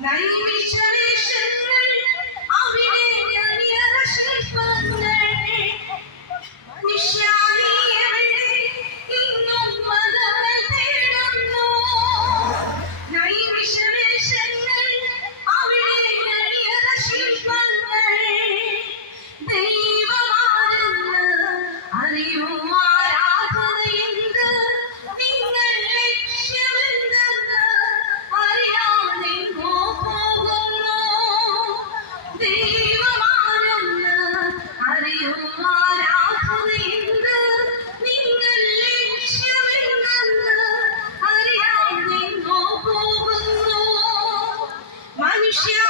Nine she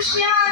Yeah.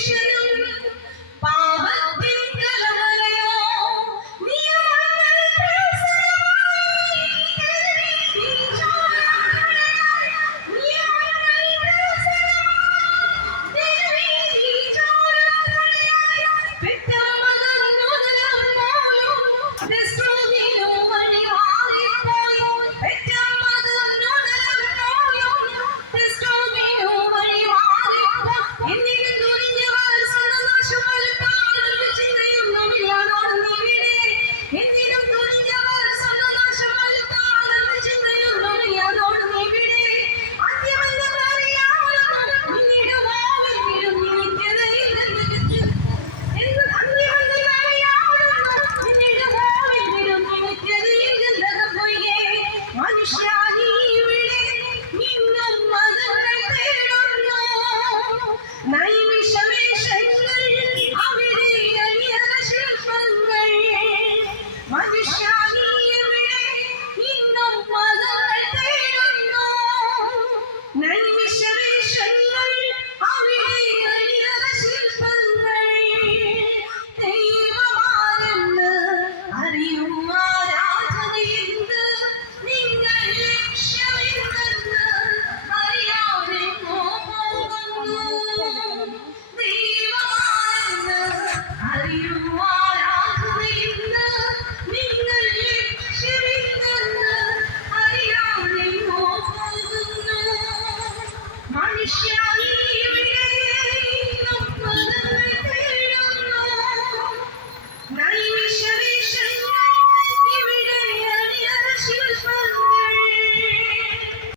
ഇന്റർനെറ്റും വെപ്പുകളോ കമ്പ്യൂട്ടറും ടെലിവിഷനും મારી એવી